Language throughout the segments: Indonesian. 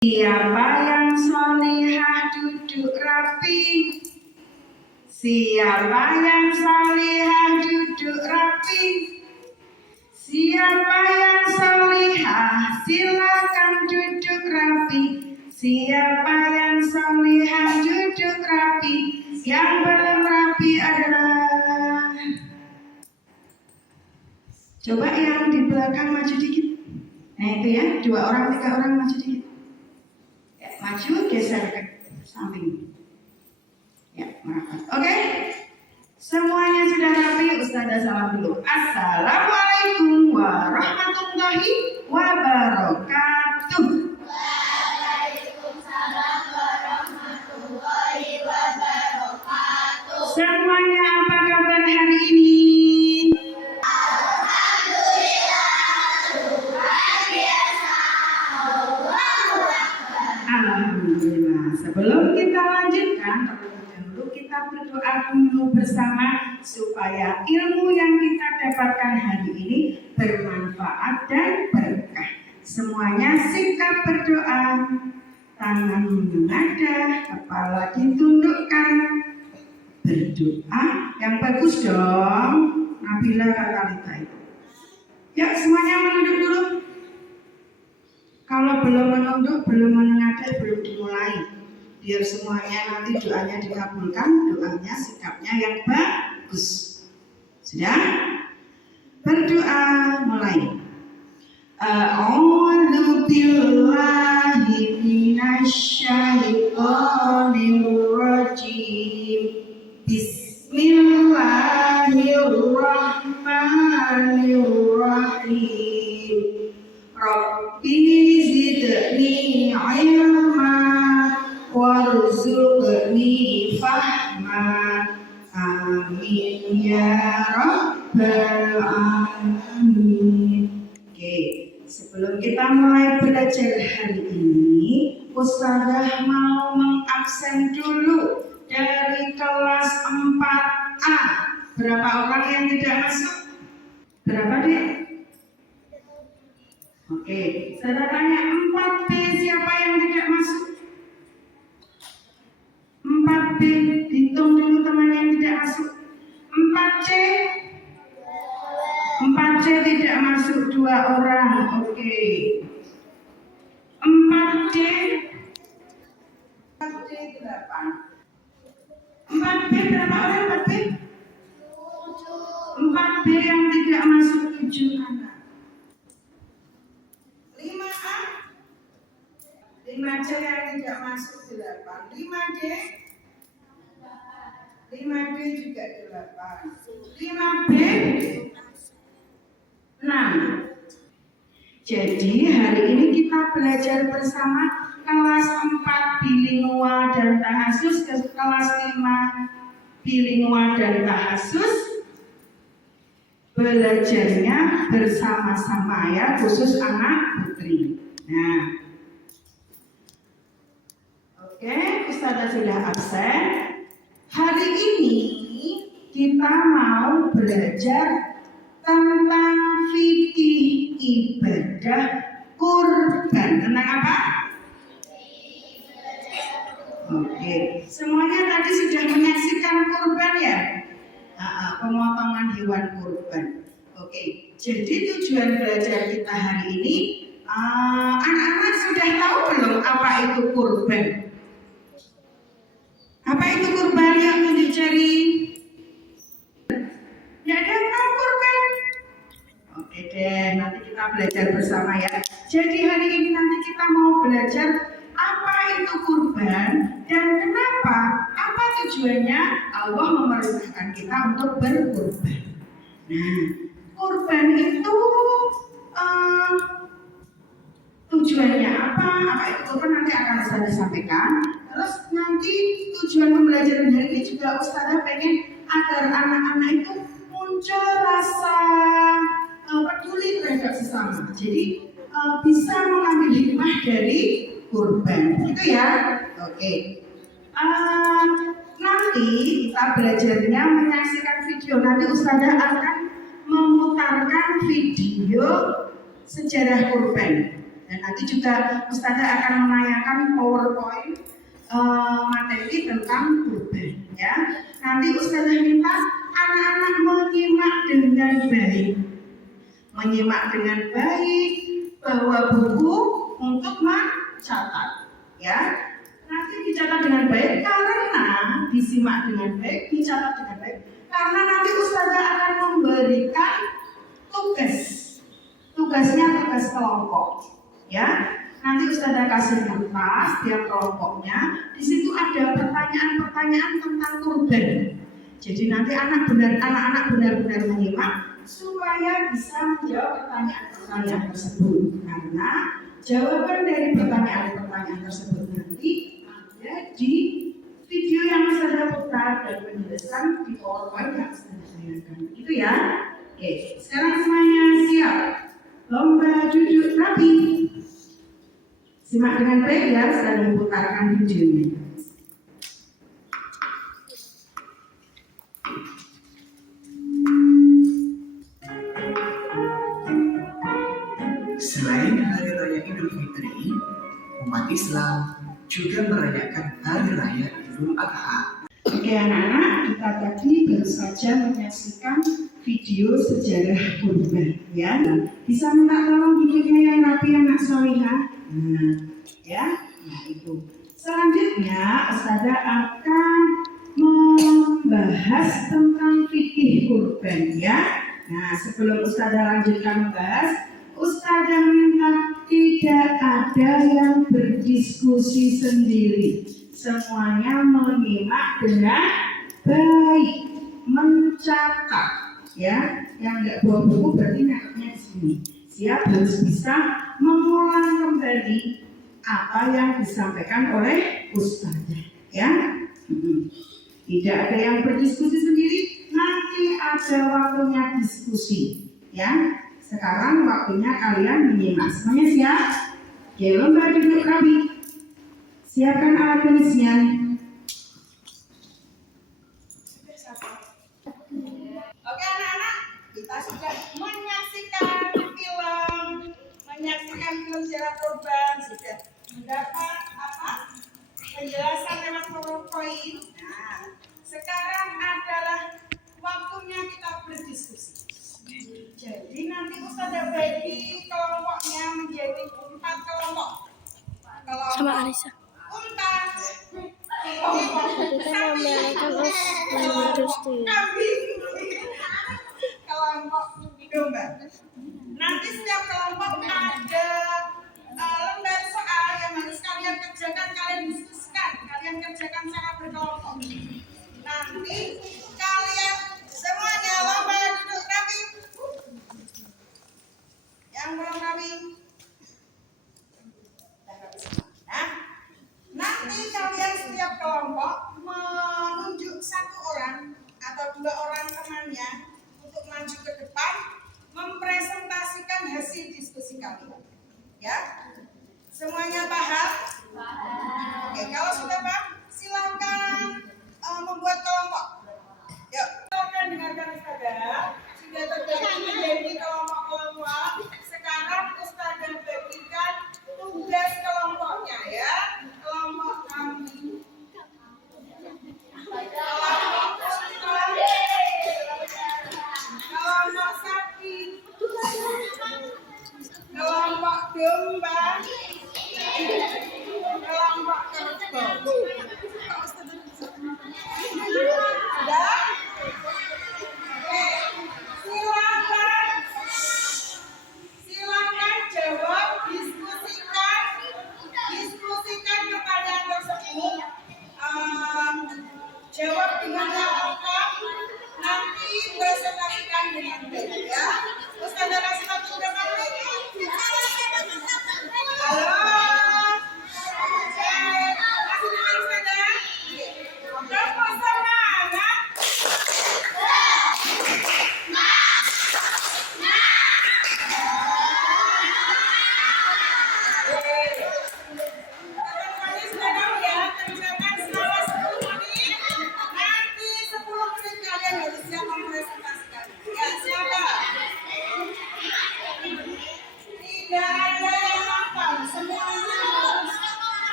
Siapa yang solihah duduk rapi? Siapa yang solihah duduk rapi? Siapa yang solihah silakan duduk rapi. Siapa yang solihah duduk rapi. Yang belum rapi adalah, coba yang di belakang maju dikit. Nah itu ya, 2 orang 3 orang maju dikit. Ya, maju geser ke samping. Ya, merapat. Oke. Semuanya sudah rapi, Ustazah salam dulu. Assalamualaikum warahmatullahi wabarakatuh. Waalaikumsalam warahmatullahi wabarakatuh. Semuanya apa kabar hari ini? Alhamdulillah, luar biasa. Allahu Akbar. Alhamdulillah. Sebelum kita lanjutkan, terlebih dahulu kita berdoa dulu bersama supaya ilmu yang kita dapatkan hari ini bermanfaat dan berkah. Semuanya sikap berdoa, tangan menengadah, kepala ditundukkan. Berdoa yang bagus dong, Nabila Katalita itu. Ya, semuanya menunduk dulu. Kalau belum menunduk, belum menengadah, belum dimulai. Biar semuanya nanti doanya dikabulkan, doanya, sikapnya yang bagus. Sudah? Berdoa, mulai. A'udzu billahi minasyaitonir rajim. Bismillahirrahmanirrahim. Rabbi zidni ilma warzuqni fahma. Amin ya rabbal alamin. Oke, sebelum kita mulai belajar hari ini, Ustazah mau mengabsen dulu dari kelas 4A. Berapa orang yang tidak masuk? Berapa deh? Oke, saya tanya 4B siapa yang tidak masuk? 4B, hitung dulu teman yang tidak masuk. 4C? 4C tidak masuk 2 orang. Oke. 4D? 4D 8. 4B berapa orang 4B? 4B yang tidak masuk 7 anak. 5A? 5C yang tidak masuk 8. 5D? 5D juga 8. 5B? 6. Jadi hari ini kita belajar bersama kelas 4 bilingual dan tahasus, kelas 5 bilingual dan tahasus. Belajarnya bersama-sama ya, khusus anak putri. Nah, oke, Ustazah sudah absen. Hari ini kita mau belajar tentang fikih ibadah kurban. Tentang apa? Oke, semuanya tadi sudah menyaksikan kurban ya? Pemotongan hewan kurban. Oke, jadi tujuan belajar kita hari ini, anak-anak sudah tahu belum apa itu kurban? Apa itu kurban yang tunjuk jari? Ya, ada yang tahu kurban? Oke deh, nanti kita belajar bersama ya. Jadi hari ini nanti kita mau belajar apa itu kurban dan kenapa, apa tujuannya Allah memerintahkan kita untuk berkurban. Nah, kurban itu tujuannya apa? Apa itu kurban nanti akan saya sampaikan. Terus nanti tujuan pembelajaran hari ini juga Ustazah pengen agar anak-anak itu muncul rasa peduli terhadap sesama. Jadi bisa mengambil hikmah dari kurban. Itu ya. Oke. Nanti kita belajarnya menyaksikan video. Nanti Ustazah akan memutarkan video sejarah kurban. Dan nanti juga Ustazah akan menayangkan PowerPoint materi tentang kurban ya. Nanti Ustazah minta anak-anak menyimak dengan baik. Menyimak dengan baik, bawa buku untuk mencatat ya. Nanti dicatat dengan baik karena disimak dengan baik, dicatat dengan baik. Karena nanti Ustazah akan memberikan tugasnya tugas kelompok ya. Nanti Ustazah kasih kertas tiap kelompoknya. Di situ ada pertanyaan-pertanyaan tentang kurban. Jadi nanti anak-anak benar-benar menyimak supaya bisa menjawab pertanyaan-pertanyaan tersebut. Karena jawaban dari pertanyaan-pertanyaan tersebut nanti ada di video yang Ustazah putar dan penjelasan di PowerPoint yang Ustazah tayangkan. Itu ya. Oke, sekarang semuanya siap. Lomba duduk rapi. Simak dengan baik ya, saya memutarkan videonya. Selain Hari Raya Idul Fitri, umat Islam juga merayakan Hari Raya Idul Adha. Oke anak-anak, kita tadi baru saja menyaksikan video sejarah kurban ya. Bisa minta tolong duduknya yang rapi anak solihah. Ya, nah itu. Selanjutnya Ustazah akan membahas tentang fikih kurban ya. Nah sebelum Ustazah lanjutkan membahas, Ustazah minta tidak ada yang berdiskusi sendiri. Semuanya menyimak dengan baik, mencatat ya. Yang nggak bawa buku berarti naknya di sini. Siap harus bisa mengulang kembali apa yang disampaikan oleh Ustazah ya. Tidak ada yang berdiskusi sendiri, nanti ada waktunya diskusi ya. Sekarang waktunya kalian menyimak. Semuanya siap? Oke, lomba duduk rapi. Siapkan alat tulisnya. Oke anak-anak, kita sudah menyaksikan film sejarah kurban, sudah mendapat penjelasan lewat PowerPoint. Nah, sekarang adalah waktunya kita berdiskusi. Jadi nanti Ustazah bagi kelompoknya menjadi 4 kelompok. Sama Arisa. Unta, kelompok domba. Nanti setiap kelompok ada lembar soal yang harus kalian kerjakan, kalian diskusikan, kalian kerjakan secara berkelompok. Nanti kalian semuanya lomba duduk rapi. Yang belum rapi. Nanti kalian setiap kelompok menunjuk 1 orang atau 2 orang temannya untuk maju ke depan mempresentasikan hasil diskusi kalian.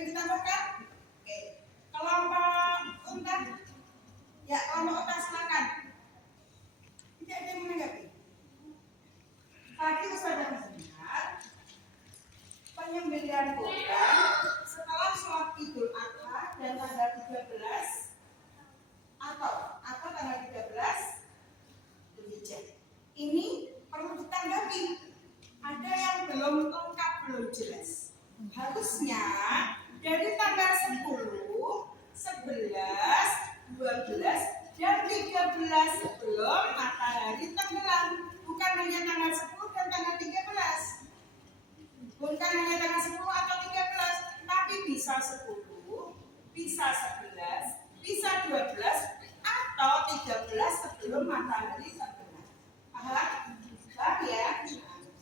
yang ditambahkan? Oke. Kelompok unta. Ya, kelompok unta silakan. Tidak ada yang menanggapi. Tadi Ustazah melihat penyembelihan kurban setelah sholat Idul Adha dan tanggal 13 atau tanggal 13 Dzulhijjah. Ini perlu ditanggapi. Ada yang belum lengkap, belum jelas. Harusnya dari tanggal 10, 11, 12, dan 13 sebelum matahari tenggelam. Bukan hanya tanggal 10 dan tanggal 13. Bukan hanya tanggal 10 atau 13, tapi bisa 10, bisa 11, bisa 12, atau 13 sebelum matahari tenggelam. Paham? Paham ya?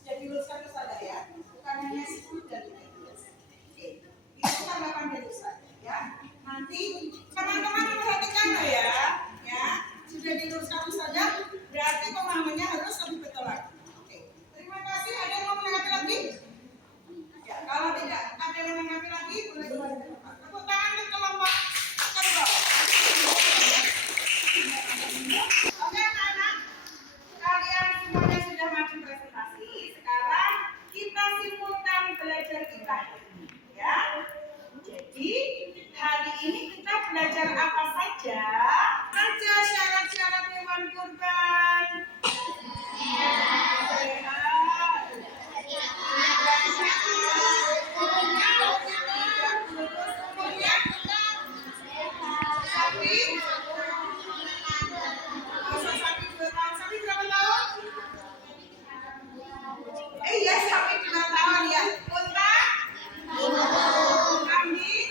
Jadi luruskan ke saya ya. Bukan hanya 10 dan 13. Oke. Itu tanggapan dari Ustaz ya. Nanti teman-teman perhatikan loh ya. Ya. Sudah diluruskan saja, berarti pemahamannya harus lebih betul lagi. Oke. Terima kasih. Ada yang mau menanggapi lagi? Ya, kalau tidak ada yang menanggapi lagi, boleh kembali ke tempat. Tepuk tangan untuk kelompok kedua. Oke, anak-anak. Kalian semuanya sudah maju presentasi. Sekarang kita simpulkan belajar kita ini, ya. Jadi hari ini kita belajar apa saja? Syarat-syarat hewan kurban. Iya, sapi 2 tahun ya. Unta? Kambing?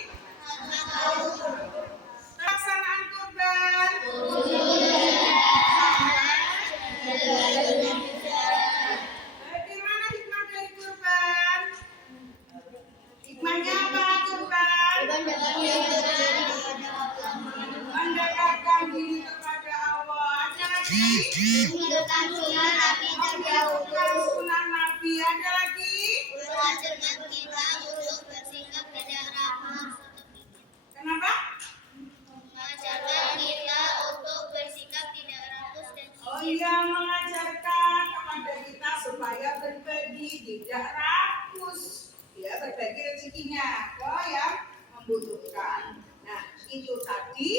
Pelaksanaan kurban? Bagaimana hikmah dari kurban? Hikmahnya apa kurban? Mendekatkan diri kepada Allah. Ada lagi? Menghidupkan sunnah Nabi terdahulu. Sunnah Nabi. Ada lagi? Mengajarkan kita untuk bersikap tidak ramah. Kenapa? Mengajarkan kita untuk bersikap tidak rakus dan Oh iya, mengajarkan kepada kita supaya berbagi tidak rakus. Ya, berbagi rezekinya ke yang membutuhkan. Nah, itu tadi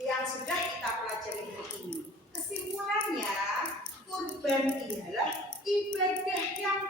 yang sudah kita pelajari hari ini. Kesimpulannya, kurban ialah ibadah yang